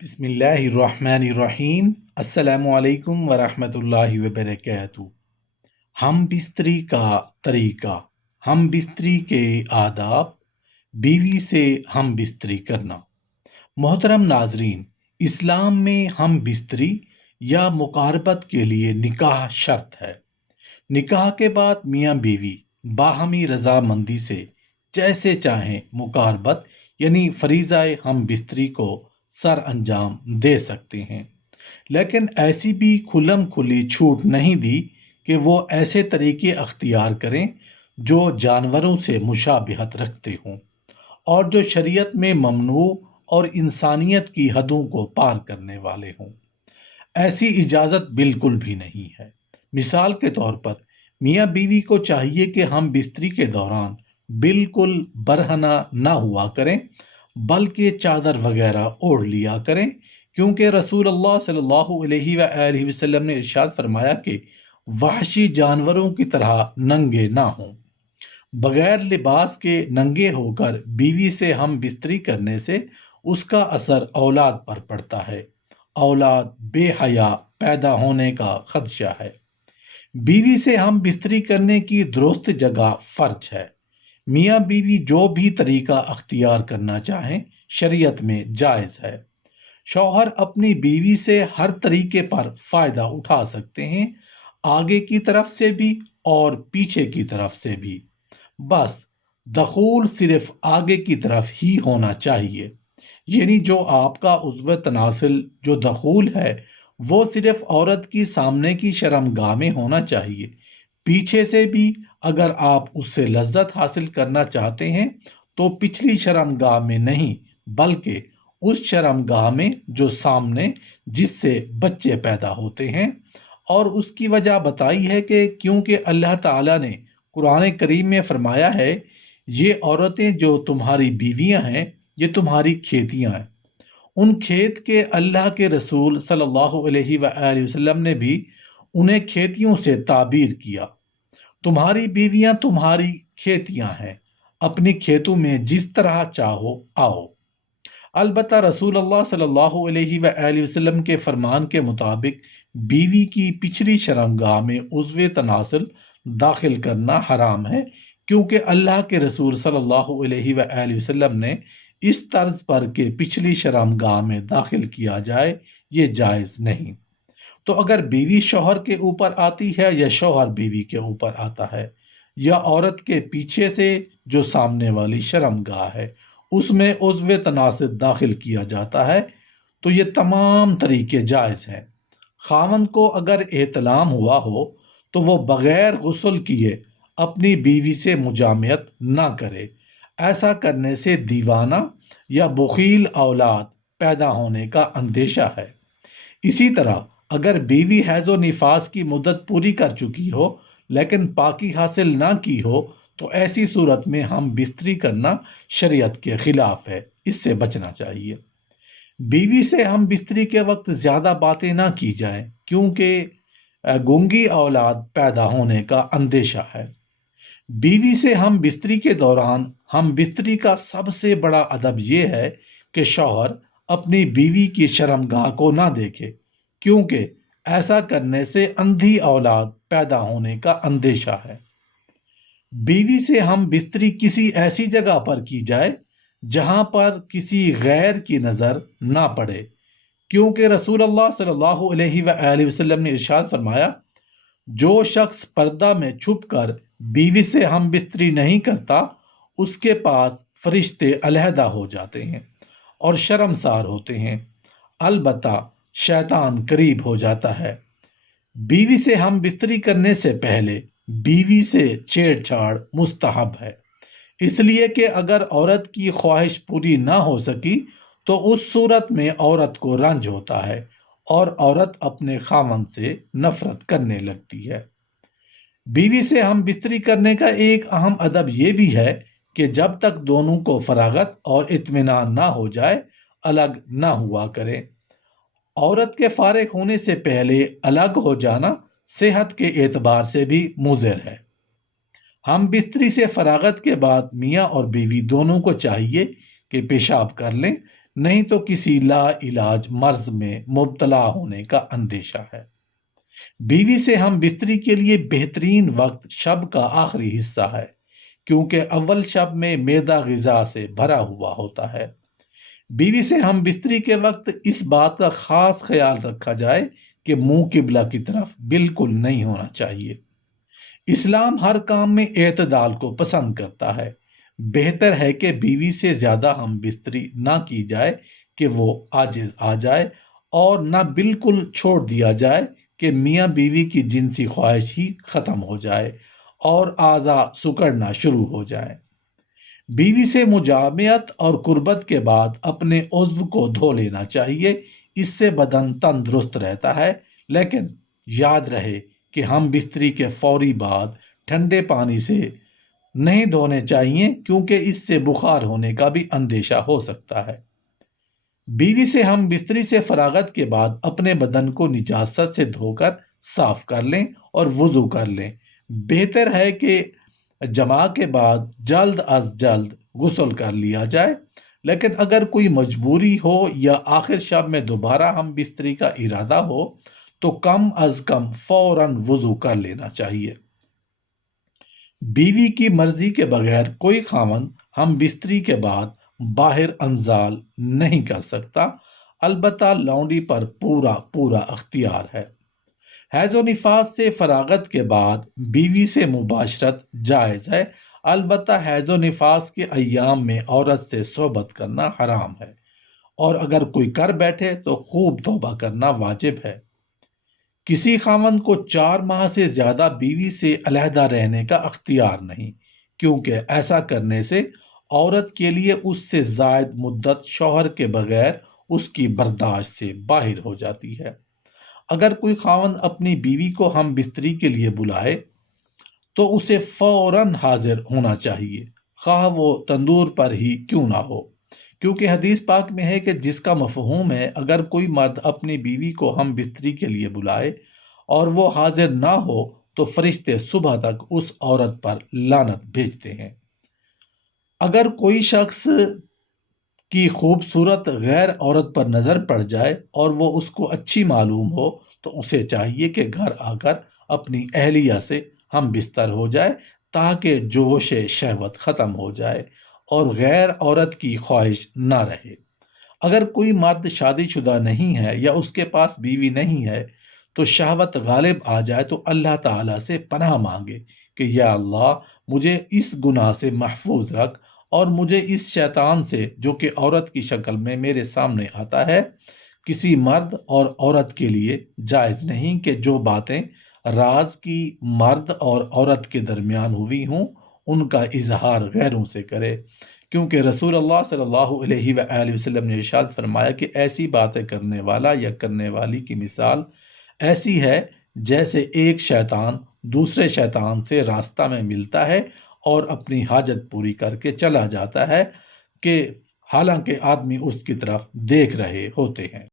بسم اللہ الرحمن الرحیم۔ السلام علیکم ورحمۃ اللہ وبرکاتہ۔ ہم بستری کا طریقہ، ہم بستری کے آداب، بیوی سے ہم بستری کرنا۔ محترم ناظرین، اسلام میں ہم بستری یا مقاربت کے لیے نکاح شرط ہے۔ نکاح کے بعد میاں بیوی باہمی رضامندی سے جیسے چاہیں مقاربت یعنی فریضہ ہم بستری کو سر انجام دے سکتے ہیں، لیکن ایسی بھی کھلم کھلی چھوٹ نہیں دی کہ وہ ایسے طریقے اختیار کریں جو جانوروں سے مشابہت رکھتے ہوں اور جو شریعت میں ممنوع اور انسانیت کی حدوں کو پار کرنے والے ہوں۔ ایسی اجازت بالکل بھی نہیں ہے۔ مثال کے طور پر میاں بیوی کو چاہیے کہ ہم بستری کے دوران بالکل برہنہ نہ ہوا کریں، بلکہ چادر وغیرہ اوڑھ لیا کریں، کیونکہ رسول اللہ صلی اللہ علیہ وآلہ وسلم نے ارشاد فرمایا کہ وحشی جانوروں کی طرح ننگے نہ ہوں۔ بغیر لباس کے ننگے ہو کر بیوی سے ہم بستری کرنے سے اس کا اثر اولاد پر پڑتا ہے۔ اولاد بے حیا پیدا ہونے کا خدشہ ہے۔ بیوی سے ہم بستری کرنے کی درست جگہ فرج ہے۔ میاں بیوی جو بھی طریقہ اختیار کرنا چاہیں شریعت میں جائز ہے۔ شوہر اپنی بیوی سے ہر طریقے پر فائدہ اٹھا سکتے ہیں، آگے کی طرف سے بھی اور پیچھے کی طرف سے بھی، بس دخول صرف آگے کی طرف ہی ہونا چاہیے، یعنی جو آپ کا عضو تناسل جو دخول ہے وہ صرف عورت کی سامنے کی شرمگاہ میں ہونا چاہیے۔ پیچھے سے بھی اگر آپ اس سے لذت حاصل کرنا چاہتے ہیں تو پچھلی شرمگاہ میں نہیں، بلکہ اس شرمگاہ میں جو سامنے جس سے بچے پیدا ہوتے ہیں۔ اور اس کی وجہ بتائی ہے کہ کیونکہ اللہ تعالیٰ نے قرآن کریم میں فرمایا ہے، یہ عورتیں جو تمہاری بیویاں ہیں یہ تمہاری کھیتیاں ہیں۔ ان کھیت کے اللہ کے رسول صلی اللہ علیہ وآلہ وسلم نے بھی انہیں کھیتیوں سے تعبیر کیا۔ تمہاری بیویاں تمہاری کھیتیاں ہیں، اپنی کھیتوں میں جس طرح چاہو آؤ۔ البتہ رسول اللہ صلی اللہ علیہ وآلہ وسلم کے فرمان کے مطابق بیوی کی پچھلی شرمگاہ میں عضو تناسل داخل کرنا حرام ہے، کیونکہ اللہ کے رسول صلی اللہ علیہ وآلہ وسلم نے اس طرز پر کہ پچھلی شرمگاہ میں داخل کیا جائے یہ جائز نہیں۔ تو اگر بیوی شوہر کے اوپر آتی ہے یا شوہر بیوی کے اوپر آتا ہے، یا عورت کے پیچھے سے جو سامنے والی شرمگاہ ہے اس میں عضو تناسل داخل کیا جاتا ہے، تو یہ تمام طریقے جائز ہیں۔ خاوند کو اگر احتلام ہوا ہو تو وہ بغیر غسل کیے اپنی بیوی سے مجامعت نہ کرے۔ ایسا کرنے سے دیوانہ یا بخیل اولاد پیدا ہونے کا اندیشہ ہے۔ اسی طرح اگر بیوی حیض و نفاس کی مدت پوری کر چکی ہو لیکن پاکی حاصل نہ کی ہو تو ایسی صورت میں ہم بستری کرنا شریعت کے خلاف ہے، اس سے بچنا چاہیے۔ بیوی سے ہم بستری کے وقت زیادہ باتیں نہ کی جائیں، کیونکہ گونگی اولاد پیدا ہونے کا اندیشہ ہے۔ بیوی سے ہم بستری کے دوران ہم بستری کا سب سے بڑا ادب یہ ہے کہ شوہر اپنی بیوی کی شرمگاہ کو نہ دیکھے، کیونکہ ایسا کرنے سے اندھی اولاد پیدا ہونے کا اندیشہ ہے۔ بیوی سے ہم بستری کسی ایسی جگہ پر کی جائے جہاں پر کسی غیر کی نظر نہ پڑے، کیونکہ رسول اللہ صلی اللہ علیہ وآلہ وسلم نے ارشاد فرمایا، جو شخص پردہ میں چھپ کر بیوی سے ہم بستری نہیں کرتا اس کے پاس فرشتے علیحدہ ہو جاتے ہیں اور شرمسار ہوتے ہیں، البتہ شیطان قریب ہو جاتا ہے۔ بیوی سے ہم بستری کرنے سے پہلے بیوی سے چھیڑ چھاڑ مستحب ہے، اس لیے کہ اگر عورت کی خواہش پوری نہ ہو سکی تو اس صورت میں عورت کو رنج ہوتا ہے اور عورت اپنے خاوند سے نفرت کرنے لگتی ہے۔ بیوی سے ہم بستری کرنے کا ایک اہم ادب یہ بھی ہے کہ جب تک دونوں کو فراغت اور اطمینان نہ ہو جائے الگ نہ ہوا کریں۔ عورت کے فارغ ہونے سے پہلے الگ ہو جانا صحت کے اعتبار سے بھی مضر ہے۔ ہم بستری سے فراغت کے بعد میاں اور بیوی دونوں کو چاہیے کہ پیشاب کر لیں، نہیں تو کسی لا علاج مرض میں مبتلا ہونے کا اندیشہ ہے۔ بیوی سے ہم بستری کے لیے بہترین وقت شب کا آخری حصہ ہے، کیونکہ اول شب میں معدہ غذا سے بھرا ہوا ہوتا ہے۔ بیوی سے ہم بستری کے وقت اس بات کا خاص خیال رکھا جائے کہ منہ قبلہ کی طرف بالکل نہیں ہونا چاہیے۔ اسلام ہر کام میں اعتدال کو پسند کرتا ہے۔ بہتر ہے کہ بیوی سے زیادہ ہم بستری نہ کی جائے کہ وہ عاجز آ جائے، اور نہ بالکل چھوڑ دیا جائے کہ میاں بیوی کی جنسی خواہش ہی ختم ہو جائے اور اعضاء سکڑنا شروع ہو جائے۔ بیوی سے مجامعت اور قربت کے بعد اپنے عضو کو دھو لینا چاہیے، اس سے بدن تندرست رہتا ہے، لیکن یاد رہے کہ ہم بستری کے فوری بعد ٹھنڈے پانی سے نہیں دھونے چاہیے، کیونکہ اس سے بخار ہونے کا بھی اندیشہ ہو سکتا ہے۔ بیوی سے ہم بستری سے فراغت کے بعد اپنے بدن کو نجاست سے دھو کر صاف کر لیں اور وضو کر لیں۔ بہتر ہے کہ جماع کے بعد جلد از جلد غسل کر لیا جائے، لیکن اگر کوئی مجبوری ہو یا آخر شب میں دوبارہ ہم بستری کا ارادہ ہو تو کم از کم فوراً وضو کر لینا چاہیے۔ بیوی کی مرضی کے بغیر کوئی خاوند ہم بستری کے بعد باہر انزال نہیں کر سکتا، البتہ لونڈی پر پورا اختیار ہے۔ حیض و نفاس سے فراغت کے بعد بیوی سے مباشرت جائز ہے، البتہ حیض و نفاس کے ایام میں عورت سے صحبت کرنا حرام ہے، اور اگر کوئی کر بیٹھے تو خوب توبہ کرنا واجب ہے۔ کسی خاوند کو 4 ماہ سے زیادہ بیوی سے علیحدہ رہنے کا اختیار نہیں، کیونکہ ایسا کرنے سے عورت کے لیے اس سے زائد مدت شوہر کے بغیر اس کی برداشت سے باہر ہو جاتی ہے۔ اگر کوئی خاوند اپنی بیوی کو ہم بستری کے لیے بلائے تو اسے فوراً حاضر ہونا چاہیے، خواہ وہ تندور پر ہی کیوں نہ ہو، کیونکہ حدیث پاک میں ہے کہ جس کا مفہوم ہے اگر کوئی مرد اپنی بیوی کو ہم بستری کے لیے بلائے اور وہ حاضر نہ ہو تو فرشتے صبح تک اس عورت پر لعنت بھیجتے ہیں۔ اگر کوئی شخص کی خوبصورت غیر عورت پر نظر پڑ جائے اور وہ اس کو اچھی معلوم ہو تو اسے چاہیے کہ گھر آ کر اپنی اہلیہ سے ہم بستر ہو جائے، تاکہ جوش شہوت ختم ہو جائے اور غیر عورت کی خواہش نہ رہے۔ اگر کوئی مرد شادی شدہ نہیں ہے یا اس کے پاس بیوی نہیں ہے تو شہوت غالب آ جائے تو اللہ تعالیٰ سے پناہ مانگے کہ یا اللہ مجھے اس گناہ سے محفوظ رکھ، اور مجھے اس شیطان سے جو کہ عورت کی شکل میں میرے سامنے آتا ہے۔ کسی مرد اور عورت کے لیے جائز نہیں کہ جو باتیں راز کی مرد اور عورت کے درمیان ہوئی ہوں ان کا اظہار غیروں سے کرے، کیونکہ رسول اللہ صلی اللہ علیہ وآلہ وسلم نے ارشاد فرمایا کہ ایسی باتیں کرنے والا یا کرنے والی کی مثال ایسی ہے جیسے ایک شیطان دوسرے شیطان سے راستہ میں ملتا ہے اور اپنی حاجت پوری کر کے چلا جاتا ہے، کہ حالانکہ آدمی اس کی طرف دیکھ رہے ہوتے ہیں۔